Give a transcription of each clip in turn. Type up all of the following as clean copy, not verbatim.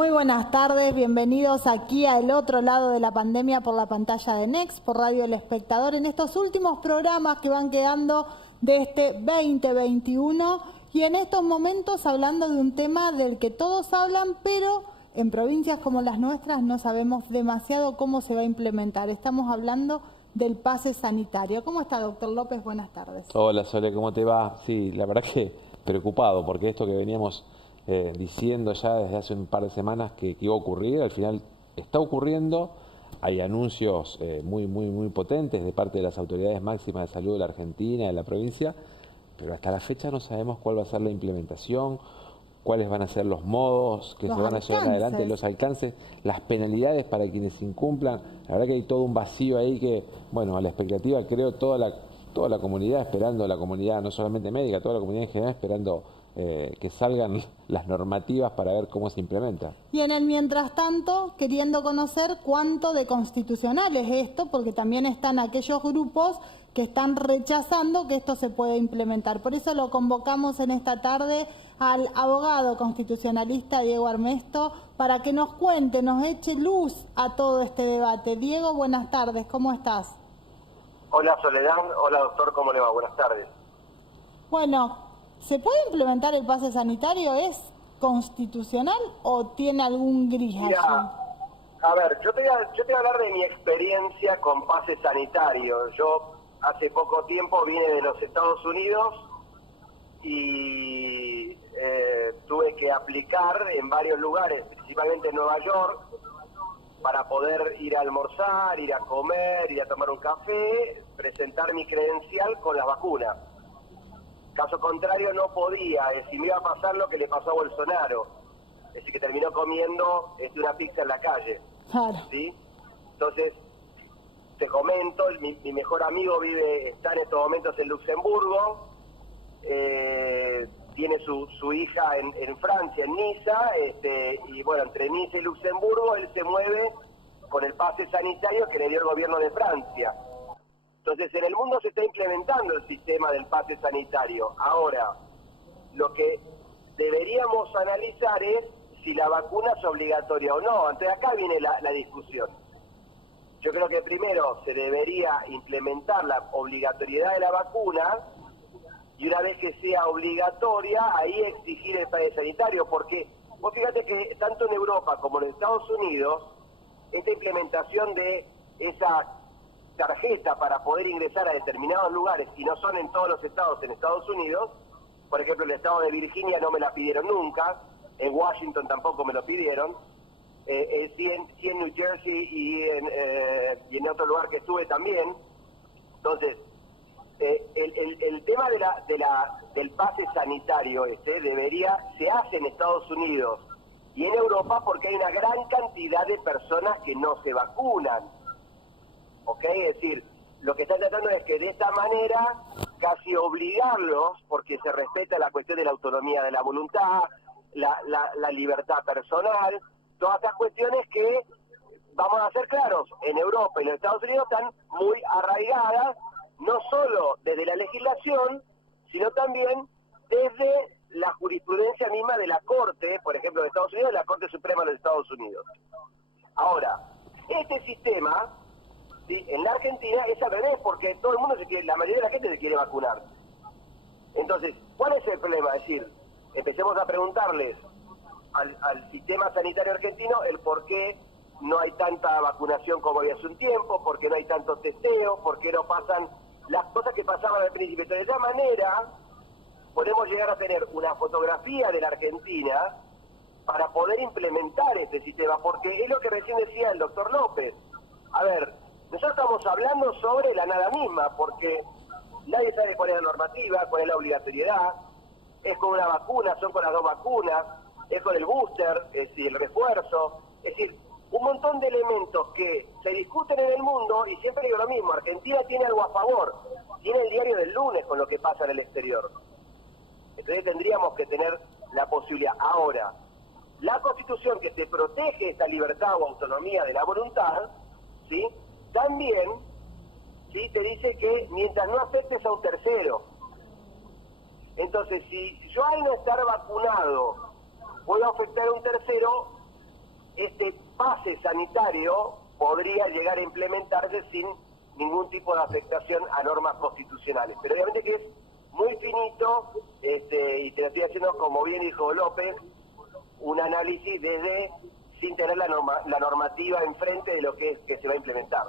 Muy buenas tardes, bienvenidos aquí al otro lado de la pandemia por la pantalla de Next, por Radio El Espectador, en estos últimos programas que van quedando de este 2021 y en estos momentos hablando de un tema del que todos hablan, pero en provincias como las nuestras no sabemos demasiado cómo se va a implementar. Estamos hablando del pase sanitario. ¿Cómo está, doctor López? Buenas tardes. Hola, Sole, ¿cómo te va? Sí, la verdad que preocupado, porque esto que veníamos diciendo ya desde hace un par de semanas que iba a ocurrir, al final está ocurriendo. Hay anuncios muy potentes de parte de las autoridades máximas de salud de la Argentina, de la provincia, pero hasta la fecha no sabemos cuál va a ser la implementación, cuáles van a ser los modos que se van a llevar adelante, los alcances, las penalidades para quienes incumplan. La verdad que hay todo un vacío ahí que, bueno, a la expectativa creo toda la comunidad esperando, la comunidad no solamente médica, toda la comunidad en general esperando que salgan las normativas para ver cómo se implementa. Y en el mientras tanto, queriendo conocer cuánto de constitucional es esto, porque también están aquellos grupos que están rechazando que esto se pueda implementar. Por eso lo convocamos en esta tarde al abogado constitucionalista Diego Armesto para que nos cuente, nos eche luz a todo este debate. Diego, buenas tardes, ¿cómo estás? Hola Soledad, hola doctor, ¿cómo le va? Buenas tardes. Bueno, ¿se puede implementar el pase sanitario? ¿Es constitucional o tiene algún gris allí? A ver, yo te voy a hablar de mi experiencia con pase sanitario. Yo hace poco tiempo vine de los Estados Unidos y tuve que aplicar en varios lugares, principalmente en Nueva York, para poder ir a almorzar, ir a comer, ir a tomar un café, presentar mi credencial con las vacunas. Caso contrario no podía, si me iba a pasar lo que le pasó a Bolsonaro, es decir, que terminó comiendo una pizza en la calle. Claro. ¿Sí? Entonces, te comento, mi mejor amigo está en estos momentos en Luxemburgo, tiene su hija en Francia, en Niza, y bueno, entre Niza y Luxemburgo él se mueve con el pase sanitario que le dio el gobierno de Francia. Entonces, en el mundo se está implementando el sistema del pase sanitario. Ahora, lo que deberíamos analizar es si la vacuna es obligatoria o no. Entonces, acá viene la discusión. Yo creo que primero se debería implementar la obligatoriedad de la vacuna y una vez que sea obligatoria, ahí exigir el pase sanitario, porque vos fíjate que tanto en Europa como en Estados Unidos, esta implementación de esa tarjeta para poder ingresar a determinados lugares, y no son en todos los estados en Estados Unidos, por ejemplo el estado de Virginia no me la pidieron nunca, en Washington tampoco me lo pidieron, sí en New Jersey y en otro lugar que estuve también. Entonces, el tema del pase sanitario se hace en Estados Unidos y en Europa porque hay una gran cantidad de personas que no se vacunan. ¿Ok? Es decir, lo que están tratando es que de esta manera casi obligarlos, porque se respeta la cuestión de la autonomía de la voluntad, la libertad personal, todas estas cuestiones que, vamos a ser claros, en Europa y en los Estados Unidos están muy arraigadas, no solo desde la legislación, sino también desde la jurisprudencia misma de la Corte, por ejemplo, de Estados Unidos, la Corte Suprema de los Estados Unidos. Ahora, este sistema, ¿sí?, en la Argentina es al revés, porque todo el mundo la mayoría de la gente se quiere vacunar. Entonces, ¿cuál es el problema? Es decir, empecemos a preguntarles al sistema sanitario argentino el por qué no hay tanta vacunación como había hace un tiempo, por qué no hay tanto testeo, por qué no pasan las cosas que pasaban al principio. Entonces, de esa manera podemos llegar a tener una fotografía de la Argentina para poder implementar este sistema, porque es lo que recién decía el doctor López. A ver, nosotros estamos hablando sobre la nada misma, porque nadie sabe cuál es la normativa, cuál es la obligatoriedad, es con una vacuna, son con las dos vacunas, es con el booster, es decir, el refuerzo, es decir, un montón de elementos que se discuten en el mundo, y siempre digo lo mismo, Argentina tiene algo a favor, tiene el diario del lunes con lo que pasa en el exterior. Entonces tendríamos que tener la posibilidad. Ahora, la Constitución que te protege esta libertad o autonomía de la voluntad, ¿sí?, también, ¿sí?, te dice que mientras no afectes a un tercero. Entonces, si yo al no estar vacunado puedo afectar a un tercero, este pase sanitario podría llegar a implementarse sin ningún tipo de afectación a normas constitucionales. Pero obviamente que es muy finito, y te lo estoy haciendo, como bien dijo López, un análisis desde sin tener la normativa enfrente de lo que se va a implementar.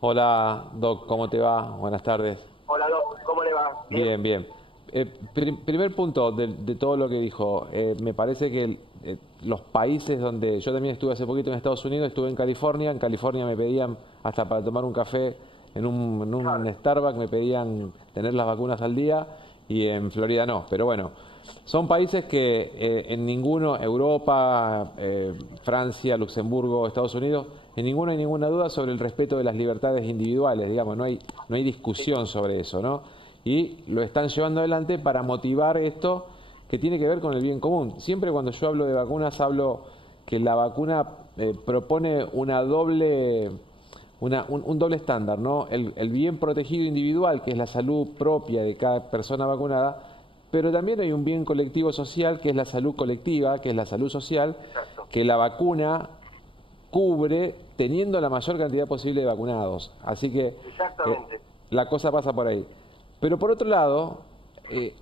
Hola, Doc, ¿cómo te va? Buenas tardes. Hola, Doc, ¿cómo le va? Bien, bien. Primer punto de todo lo que dijo, me parece que los países donde yo también estuve hace poquito en Estados Unidos, estuve en California me pedían hasta para tomar un café en un Starbucks, me pedían tener las vacunas al día, y en Florida no, pero bueno, son países que en ninguno, Europa, Francia, Luxemburgo, Estados Unidos, en ninguno hay ninguna duda sobre el respeto de las libertades individuales, digamos, no hay discusión sobre eso, ¿no? Y lo están llevando adelante para motivar esto que tiene que ver con el bien común. Siempre cuando yo hablo de vacunas, hablo que la vacuna propone un doble estándar, ¿no? El bien protegido individual, que es la salud propia de cada persona vacunada, pero también hay un bien colectivo social, que es la salud colectiva, que es la salud social, que la vacuna cubre teniendo la mayor cantidad posible de vacunados. Así que la cosa pasa por ahí. Pero por otro lado,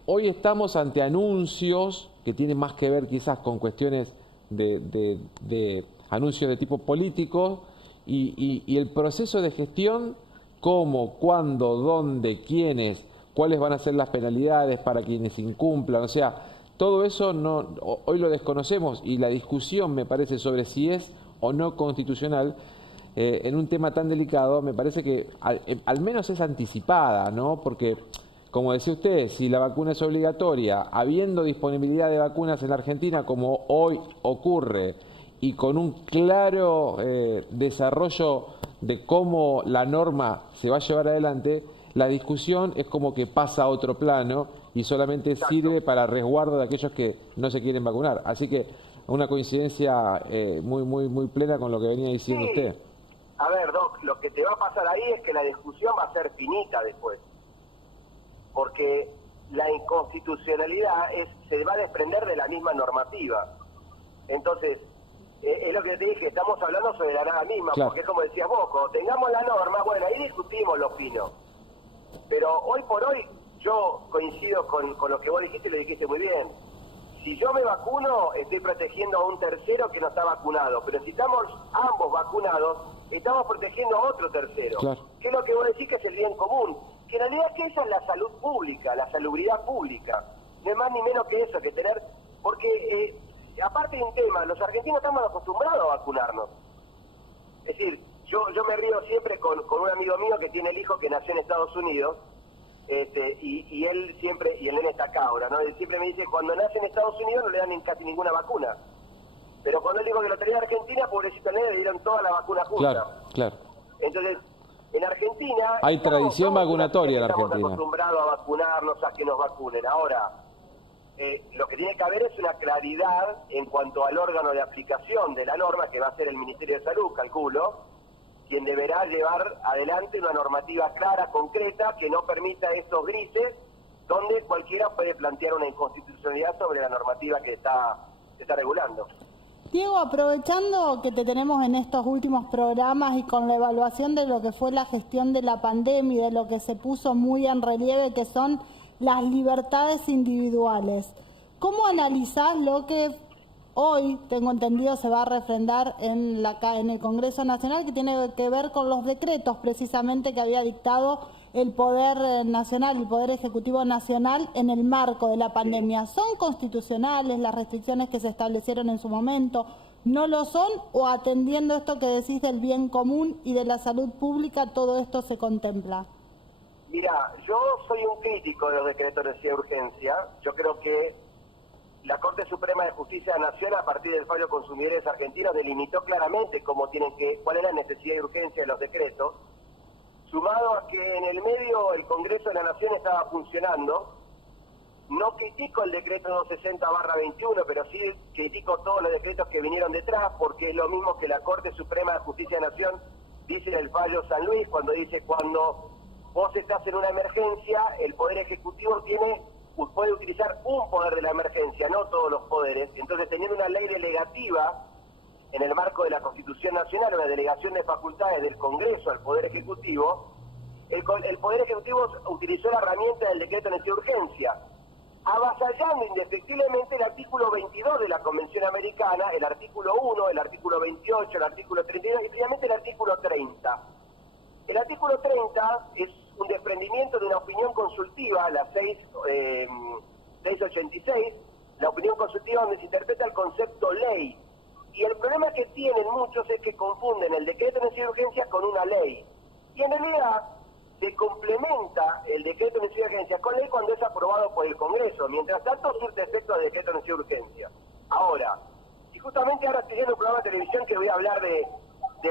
hoy estamos ante anuncios que tienen más que ver quizás con cuestiones de anuncios de tipo político y el proceso de gestión, cómo, cuándo, dónde, quiénes, cuáles van a ser las penalidades para quienes incumplan, o sea, todo eso hoy lo desconocemos, y la discusión, me parece, sobre si es o no constitucional en un tema tan delicado, me parece que al menos es anticipada, ¿no? Porque, como decía usted, si la vacuna es obligatoria, habiendo disponibilidad de vacunas en la Argentina como hoy ocurre, y con un claro desarrollo de cómo la norma se va a llevar adelante, la discusión es como que pasa a otro plano y solamente sirve para resguardo de aquellos que no se quieren vacunar. Así que una coincidencia muy plena con lo que venía diciendo usted. A ver, Doc, lo que te va a pasar ahí es que la discusión va a ser finita después, porque la inconstitucionalidad se va a desprender de la misma normativa. Entonces, es lo que te dije, estamos hablando sobre la nada misma, porque es como decías vos, cuando tengamos la norma, bueno, ahí discutimos lo fino. Pero hoy por hoy yo coincido con lo que vos dijiste, y lo dijiste muy bien. Si yo me vacuno, estoy protegiendo a un tercero que no está vacunado, pero si estamos ambos vacunados, estamos protegiendo a otro tercero. ¿Qué es lo que vos decís que es el bien común? Que en realidad que esa es la salud pública, la salubridad pública. No es más ni menos que eso, que tener... Porque, aparte de un tema, los argentinos estamos acostumbrados a vacunarnos. Es decir, yo me río siempre con un amigo mío que tiene el hijo que nació en Estados Unidos, y él siempre, y el nene está acá ahora, ¿no? Él siempre me dice, cuando nace en Estados Unidos no le dan casi ninguna vacuna. Pero cuando él dijo que lo traía a Argentina, pobrecito el nene, le dieron toda la vacuna junta. Claro. Entonces, en Argentina... Hay tradición vacunatoria en Argentina. Estamos acostumbrados a vacunarnos, a que nos vacunen. Ahora, lo que tiene que haber es una claridad en cuanto al órgano de aplicación de la norma, que va a ser el Ministerio de Salud, calculo, quien deberá llevar adelante una normativa clara, concreta, que no permita estos grises, donde cualquiera puede plantear una inconstitucionalidad sobre la normativa que se está regulando. Diego, aprovechando que te tenemos en estos últimos programas y con la evaluación de lo que fue la gestión de la pandemia y de lo que se puso muy en relieve, que son las libertades individuales, ¿cómo analizás lo que hoy, tengo entendido, se va a refrendar en el Congreso Nacional, que tiene que ver con los decretos precisamente que había dictado el Poder Nacional, el Poder Ejecutivo Nacional en el marco de la pandemia? ¿Son constitucionales las restricciones que se establecieron en su momento? ¿No lo son? ¿O atendiendo esto que decís del bien común y de la salud pública, todo esto se contempla? Mira, yo soy un crítico de los decretos de necesidad de urgencia. Yo creo que la Corte Suprema de Justicia de la Nación, a partir del fallo Consumidores Argentinos, delimitó claramente cuál es la necesidad de urgencia de los decretos, sumado a que en el medio el Congreso de la Nación estaba funcionando. No critico el decreto 260/21, pero sí critico todos los decretos que vinieron detrás, porque es lo mismo que la Corte Suprema de Justicia de la Nación dice en el fallo San Luis, cuando dice, cuando vos estás en una emergencia, el Poder Ejecutivo puede utilizar un poder de la emergencia, no todos los poderes. Entonces, teniendo una ley delegativa en el marco de la Constitución Nacional, una delegación de facultades del Congreso al Poder Ejecutivo, el Poder Ejecutivo utilizó la herramienta del decreto de necesidad de urgencia, avasallando indefectiblemente el artículo 22 de la Convención Americana, el artículo 1, el artículo 28, el artículo 32 y finalmente el artículo 30. El artículo 30 es un desprendimiento de una opinión consultiva, la 686, la opinión consultiva donde se interpreta el concepto ley. Y el problema que tienen muchos es que confunden el decreto de necesidad de urgencia con una ley. Y en realidad se complementa el decreto de necesidad de urgencia con ley cuando es aprobado por el Congreso. Mientras tanto, surte efecto del decreto de necesidad de urgencia. Ahora, y justamente ahora estoy viendo un programa de televisión que voy a hablar de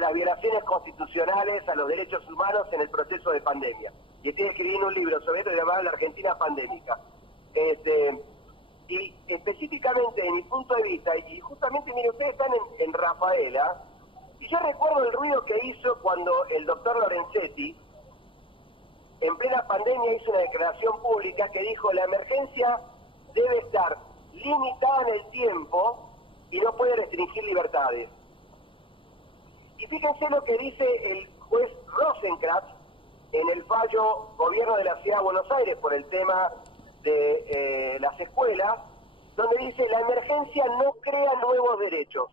las violaciones constitucionales a los derechos humanos en el proceso de pandemia. Y estoy escribiendo un libro sobre esto llamado La Argentina Pandémica. Y específicamente, en mi punto de vista, y justamente, miren, ustedes están en Rafaela, y yo recuerdo el ruido que hizo cuando el doctor Lorenzetti, en plena pandemia, hizo una declaración pública que dijo: la emergencia debe estar limitada en el tiempo y no puede restringir libertades. Y fíjense lo que dice el juez Rosenkrantz en el fallo Gobierno de la Ciudad de Buenos Aires por el tema de las escuelas, donde dice: la emergencia no crea nuevos derechos.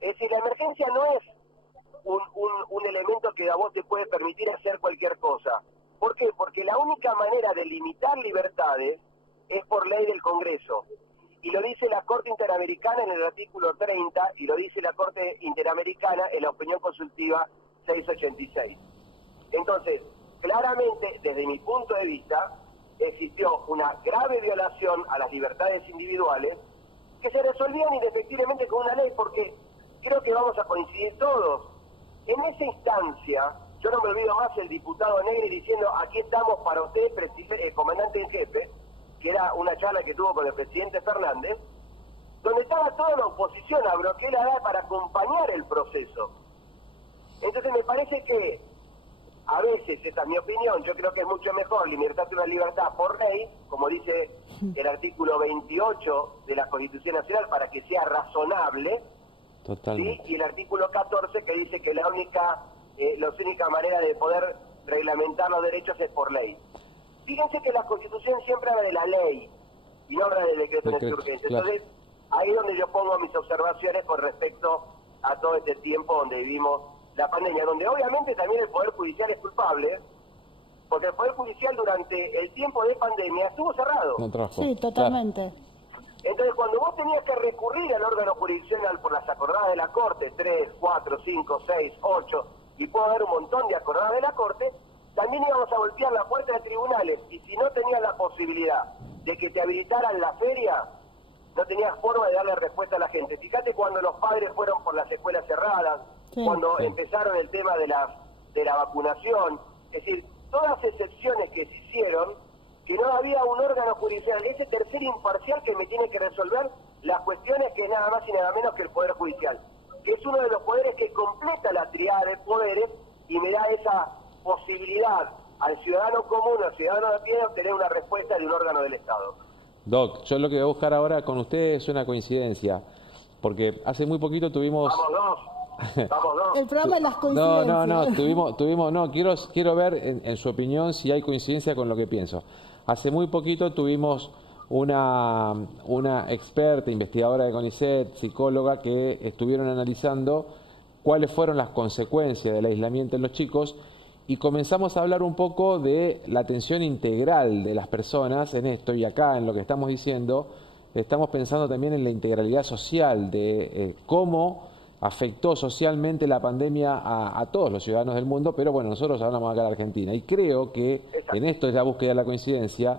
Es decir, la emergencia no es un elemento que a vos te puede permitir hacer cualquier cosa. ¿Por qué? Porque la única manera de limitar libertades es por ley del Congreso. Y lo dice la Corte Interamericana en el artículo 30 y lo dice la Corte Interamericana en la opinión consultiva 686. Entonces, claramente, desde mi punto de vista, existió una grave violación a las libertades individuales que se resolvían indefectiblemente con una ley, porque creo que vamos a coincidir todos. En esa instancia, yo no me olvido más el diputado Negri diciendo: aquí estamos para usted, comandante en jefe, que era una charla que tuvo con el presidente Fernández, donde estaba toda la oposición a bloquear la edad para acompañar el proceso. Entonces me parece que a veces, esta es mi opinión, yo creo que es mucho mejor limitarte una libertad por ley, como dice el artículo 28 de la Constitución Nacional, para que sea razonable. Totalmente. ¿Sí? Y el artículo 14 que dice que la única manera de poder reglamentar los derechos es por ley. Fíjense que la Constitución siempre habla de la ley y no habla del decreto de necesidad de urgencia. Claro. Entonces, ahí es donde yo pongo mis observaciones con respecto a todo este tiempo donde vivimos la pandemia, donde obviamente también el Poder Judicial es culpable, porque el Poder Judicial durante el tiempo de pandemia estuvo cerrado. No trabajó. Sí, totalmente. Entonces, cuando vos tenías que recurrir al órgano jurisdiccional por las acordadas de la Corte, 3, 4, 5, 6, 8, y puede haber un montón de acordadas de la Corte, también íbamos a golpear la puerta de tribunales, y si no tenías la posibilidad de que te habilitaran la feria, no tenías forma de darle respuesta a la gente. Fíjate cuando los padres fueron por las escuelas cerradas, cuando empezaron el tema de la vacunación, es decir, todas excepciones que se hicieron, que no había un órgano judicial, ese tercer imparcial que me tiene que resolver las cuestiones, que es nada más y nada menos que el Poder Judicial, que es uno de los poderes que completa la triada de poderes y me da esa posibilidad al ciudadano común, al ciudadano de a pie, de obtener una respuesta de un órgano del Estado. Doc, yo lo que voy a buscar ahora con ustedes es una coincidencia, porque hace muy poquito tuvimos... Vamos dos. El programa de las coincidencias. No, quiero ver en su opinión si hay coincidencia con lo que pienso. Hace muy poquito tuvimos una experta, investigadora de CONICET, psicóloga, que estuvieron analizando cuáles fueron las consecuencias del aislamiento en los chicos, y comenzamos a hablar un poco de la atención integral de las personas en esto, y acá en lo que estamos diciendo estamos pensando también en la integralidad social, de cómo afectó socialmente la pandemia a todos los ciudadanos del mundo, pero bueno, nosotros hablamos acá de Argentina, y creo que en esto es la búsqueda de la coincidencia.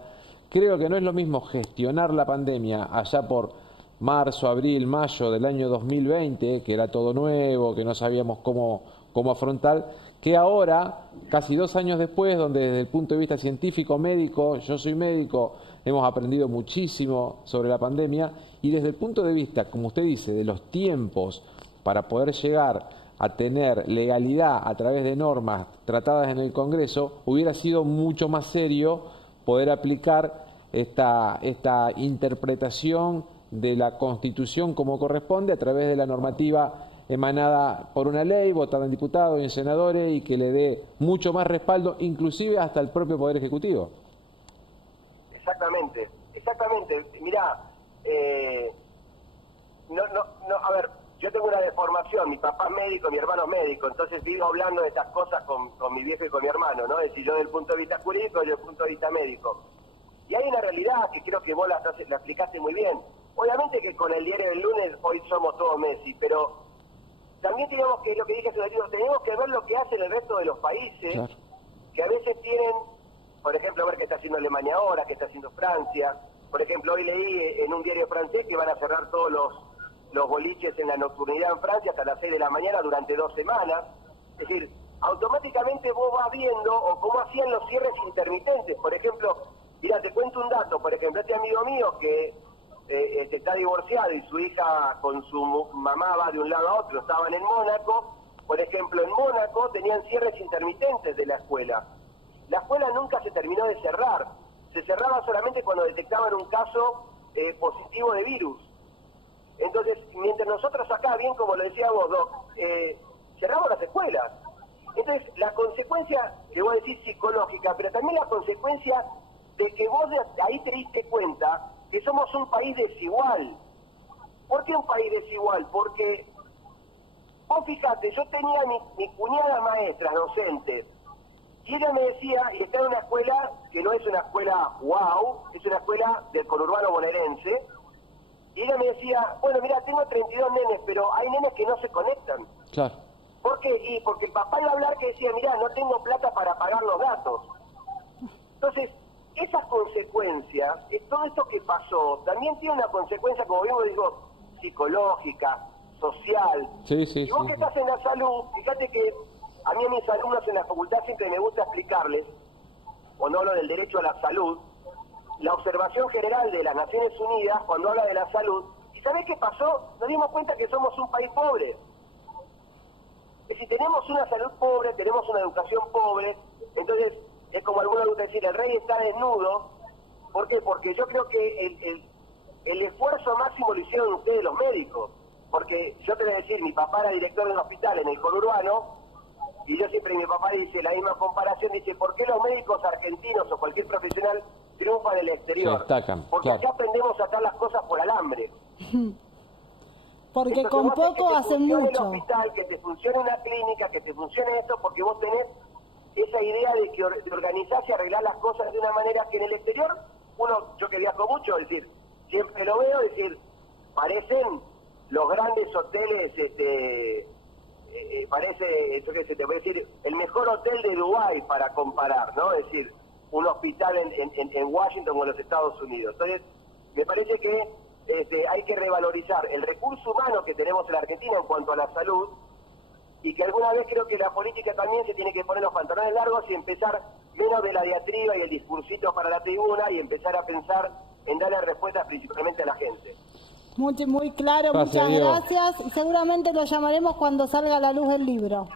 Creo que no es lo mismo gestionar la pandemia allá por marzo, abril, mayo del año 2020, que era todo nuevo, que no sabíamos cómo afrontar, que ahora, casi 2 años después, donde desde el punto de vista científico, médico, yo soy médico, hemos aprendido muchísimo sobre la pandemia, y desde el punto de vista, como usted dice, de los tiempos para poder llegar a tener legalidad a través de normas tratadas en el Congreso, hubiera sido mucho más serio poder aplicar esta interpretación de la Constitución como corresponde a través de la normativa emanada por una ley, votada en diputados y en senadores, y que le dé mucho más respaldo, inclusive hasta el propio Poder Ejecutivo. Exactamente. Mirá, a ver, yo tengo una deformación, mi papá es médico, mi hermano es médico, entonces vivo hablando de estas cosas con mi viejo y con mi hermano, ¿no? Es decir, yo del punto de vista jurídico y del punto de vista médico. Y hay una realidad que creo que vos la explicaste muy bien. Obviamente que con el diario del lunes hoy somos todos Messi, pero también tenemos que, lo que dije hace un ratito, tenemos que ver lo que hacen el resto de los países, claro, que a veces tienen, por ejemplo, ver qué está haciendo Alemania ahora, qué está haciendo Francia. Por ejemplo, hoy leí en un diario francés que van a cerrar todos los boliches en la nocturnidad en Francia hasta las 6 de la mañana durante 2 semanas. Es decir, automáticamente vos vas viendo o cómo hacían los cierres intermitentes. Por ejemplo, mira, te cuento un dato. Por ejemplo, este amigo mío que está divorciado y su hija con su mamá va de un lado a otro, estaban en Mónaco. Por ejemplo, en Mónaco tenían cierres intermitentes de la escuela. La escuela nunca se terminó de cerrar. Se cerraba solamente cuando detectaban un caso positivo de virus. Entonces, mientras nosotros acá, bien como lo decía vos, Doc, cerramos las escuelas. Entonces, la consecuencia, que vos decís psicológica, pero también la consecuencia de que vos ahí te diste cuenta que somos un país desigual. ¿Por qué un país desigual? Porque, vos fijate, yo tenía mi cuñada maestra, docente, y ella me decía, y está en una escuela que no es una escuela wow, es una escuela del conurbano bonaerense, y ella me decía, bueno, mira, tengo 32 nenes, pero hay nenes que no se conectan. Claro. ¿Por qué? Y porque el papá iba a hablar que decía, mira, no tengo plata para pagar los datos. Entonces, esas consecuencias, todo esto que pasó, también tiene una consecuencia, como bien digo, psicológica, social. Sí, y vos que estás en la salud, fíjate que a mí a mis alumnos en la facultad siempre me gusta explicarles, cuando hablo del derecho a la salud, la observación general de las Naciones Unidas cuando habla de la salud. ¿Y sabés qué pasó? Nos dimos cuenta que somos un país pobre. Es decir, tenemos una salud pobre, tenemos una educación pobre, entonces es como algunos gusta decir, el rey está desnudo. ¿Por qué? Porque yo creo que el esfuerzo máximo lo hicieron ustedes los médicos. Porque yo te voy a decir, mi papá era director de un hospital en el conurbano, y yo siempre, mi papá dice la misma comparación, dice, ¿por qué los médicos argentinos o cualquier profesional triunfan en el exterior? Se destacan, porque claro. acá aprendemos a hacer las cosas por alambre. Porque entonces, con poco hacen mucho. Que te funcione el hospital, que te funcione una clínica, que te funcione esto, porque vos tenés esa idea de organizarse y arreglar las cosas de una manera que en el exterior, yo que viajo mucho, es decir, siempre lo veo, es decir, parecen los grandes hoteles, parece, yo qué sé, te voy a decir, el mejor hotel de Dubái para comparar, ¿no? Es decir, un hospital en Washington o en los Estados Unidos. Entonces, me parece que hay que revalorizar el recurso humano que tenemos en la Argentina en cuanto a la salud, y que alguna vez creo que la política también se tiene que poner los pantalones largos y empezar menos de la diatriba y el discursito para la tribuna y empezar a pensar en darle respuestas principalmente a la gente. Muy claro, muchas gracias, y seguramente lo llamaremos cuando salga a la luz el libro.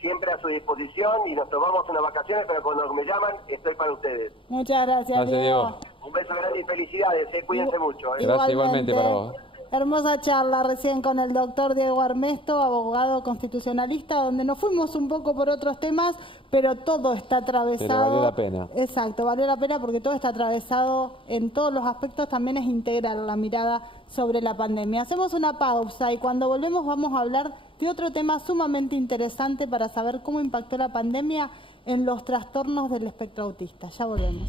Siempre a su disposición y nos tomamos unas vacaciones, pero cuando me llaman estoy para ustedes. Muchas gracias, Diego. Un beso grande y felicidades, cuídense mucho. Gracias igualmente para vos. Hermosa charla recién con el doctor Diego Armesto, abogado constitucionalista, donde nos fuimos un poco por otros temas, pero todo está atravesado. Pero valió la pena. Exacto, valió la pena porque todo está atravesado en todos los aspectos, también es integral la mirada sobre la pandemia. Hacemos una pausa y cuando volvemos vamos a hablar de otro tema sumamente interesante para saber cómo impactó la pandemia en los trastornos del espectro autista. Ya volvemos.